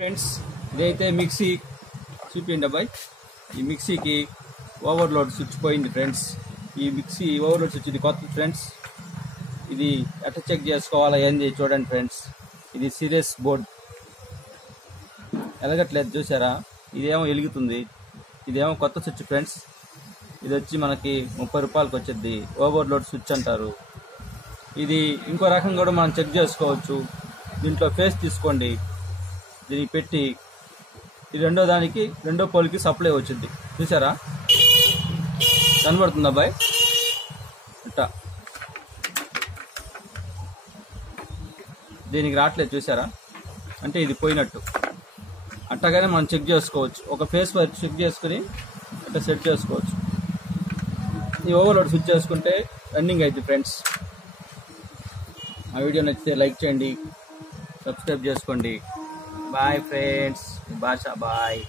Friends ఇదైతే mixie చూపిండి అబ్బాయి. ఈ మిక్సీకి ఓవర్లోడ్ స్విచ్ పోయింది ఫ్రెండ్స్. ఈ మిక్సీ ఓవర్లోడ్ స్విచ్ ఇది కొత్త ఫ్రెండ్స్. ఇది ఎట్లా చెక్ చేసుకోవాలా ఏంది చూడండి ఫ్రెండ్స్. ఇది సీరియస్ బోర్డ్ ఎలగట్లేదు చూసారా. ఇదేమో వెలుగుతుంది, ఇదేమో కొత్త స్విచ్ ఫ్రెండ్స్. ఇది వచ్చి మనకి 30 రూపాయలకి వచ్చేది. ఓవర్లోడ్ స్విచ్ అంటారు. ఇది ఇంకో రకం కూడా మనం చెక్ చేసుకోవచ్చు. దీంట్లో ఫేస్ తీసుకోండి, దీనికి పెట్టి ఈ రెండో పోల్కి సప్లై వచ్చింది చూసారా. కనబడుతుంది అబ్బాయి ఇట్టా. దీనికి రావట్లేదు చూసారా, అంటే ఇది పోయినట్టు. అట్టగానే మనం చెక్ చేసుకోవచ్చు. ఒక ఫేస్ వైపు చెక్ చేసుకుని అట్లా సెట్ చేసుకోవచ్చు. ఈ ఓవర్లోడ్ స్విచ్ చేసుకుంటే రన్నింగ్ అవుతుంది ఫ్రెండ్స్. ఆ వీడియో నచ్చితే లైక్ చేయండి, సబ్స్క్రైబ్ చేసుకోండి. బాయ్ ఫ్రెండ్స్, బాషా బాయ్.